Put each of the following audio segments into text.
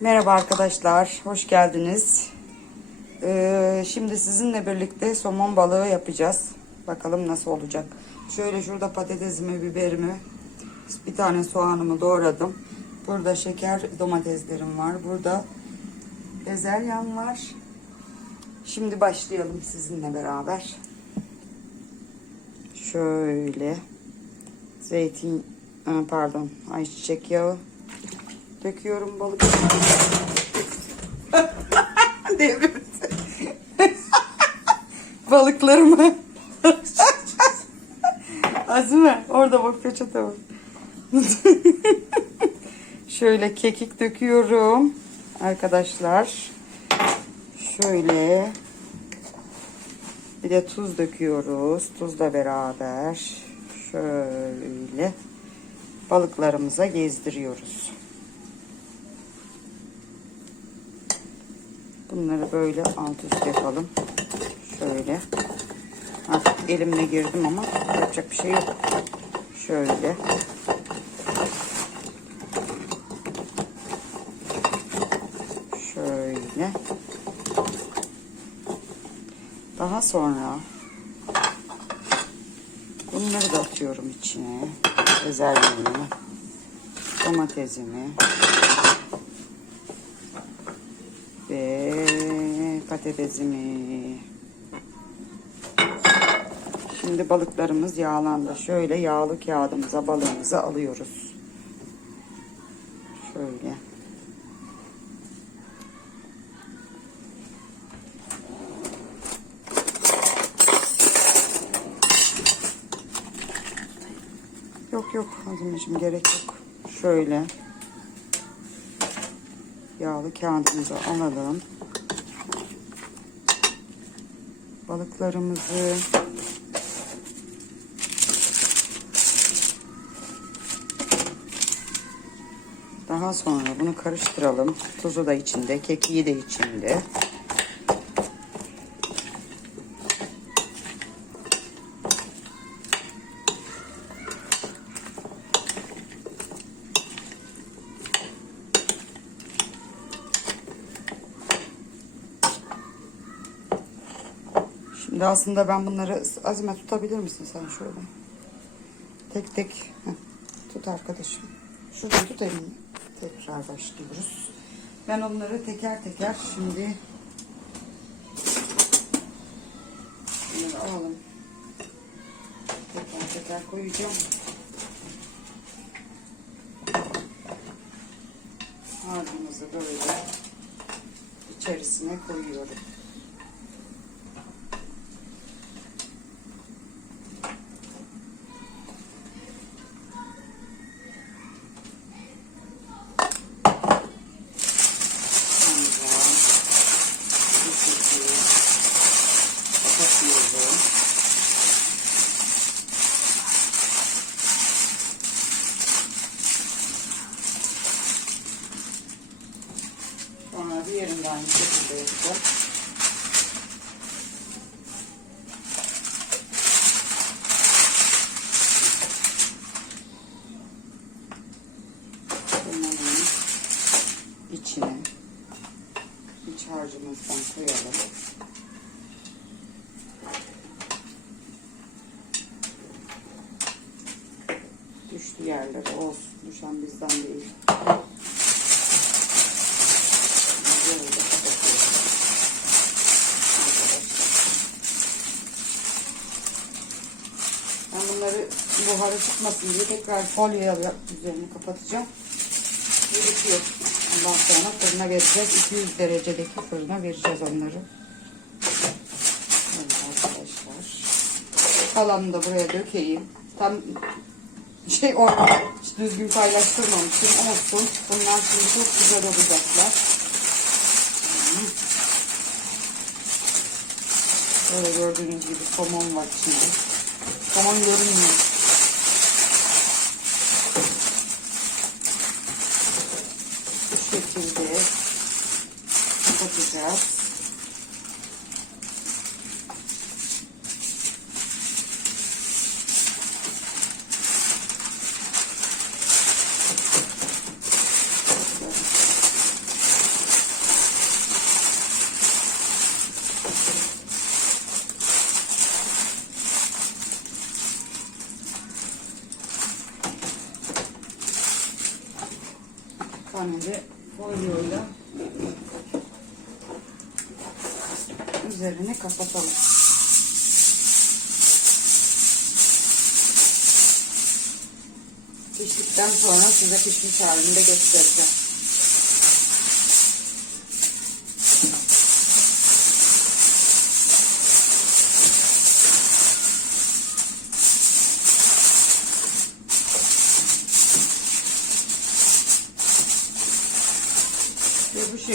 Merhaba arkadaşlar, hoş geldiniz. Ee, şimdi sizinle birlikte somon balığı yapacağız. Bakalım nasıl olacak. Şöyle şurada patatesimi, biberimi, bir tane soğanımı doğradım. Burada şeker domateslerim var. Burada bezelyen var. Şimdi başlayalım sizinle beraber. Şöyle zeytin, pardon, ayçiçek yağı döküyorum balık. Devrim. Balıklarımı. Azime orada bak peçete var. Şöyle kekik döküyorum arkadaşlar. Şöyle bir de tuz döküyoruz. Tuzla beraber şöyle balıklarımıza gezdiriyoruz. Bunları böyle alt üst yapalım. Şöyle. Artık elimle girdim ama yapacak bir şey yok. Şöyle. Şöyle. Daha sonra bunları da atıyorum içine. Özelliğini. Domatesimi. Ve patatesimi. Şimdi balıklarımız yağlandı. Şöyle yağlı kağıdımıza balığımızı alıyoruz. Şöyle. Yok yok Azimciğim gerek yok. Şöyle. Yağlı kağıdımızı alalım. Balıklarımızı Daha sonra bunu karıştıralım. Tuzu da içinde, kekiği de içinde. Şimdi aslında ben bunları Azime tutabilir misin sen şöyle? Tek tek tut arkadaşım. Şuradan tut elini. Tekrar başlıyoruz. Ben onları teker teker şimdi alalım. Teker teker koyacağım. Harcımızı böyle içerisine koyuyorum. Sonra diğerini de aynı şekilde yapacağım. İç harcımızdan koyalım. Düştü yerlere olsun. Düşen bizden değil. Böyle kapatıyoruz. Arkadaşlar. Ben bunları buharı çıkmasın diye tekrar folyoya üzerini kapatacağım. Yürütüyor. Ondan sonra fırına vereceğiz. 200 derecedeki fırına vereceğiz onları. Evet arkadaşlar. Kalanını da buraya dökeyim. Tam şey o düzgün paylaştırmamışım olsun. Bunlar şimdi çok güzel olacaklar. Böyle gördüğünüz gibi somon var içinde. Somon görünmüyor. Bu şekilde kapatacağız. Tane de folyoyla üzerine kapatalım. Piştikten sonra size pişmiş halini de göstereceğim.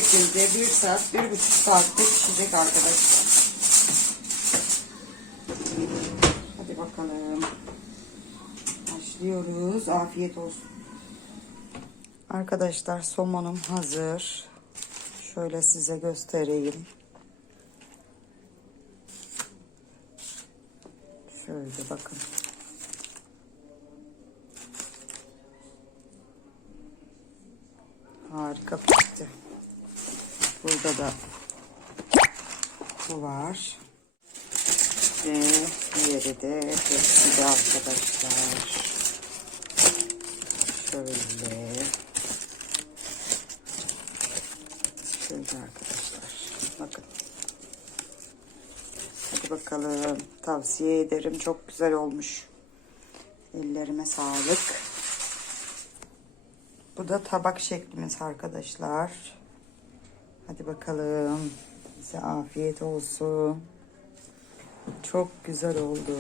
Şekilde bir saat, bir buçuk saatte pişecek arkadaşlar. Hadi bakalım. Başlıyoruz. Afiyet olsun. Arkadaşlar somonum hazır. Şöyle size göstereyim. Şöyle bakın. Harika pişti. Burada da bu var. Ve diğeri de tepside arkadaşlar. Şöyle. Şöyle arkadaşlar. Bakın. Hadi bakalım. Tavsiye ederim. Çok güzel olmuş. Ellerime sağlık. Bu da tabak şeklimiz arkadaşlar. Hadi bakalım. Size afiyet olsun. Çok güzel oldu.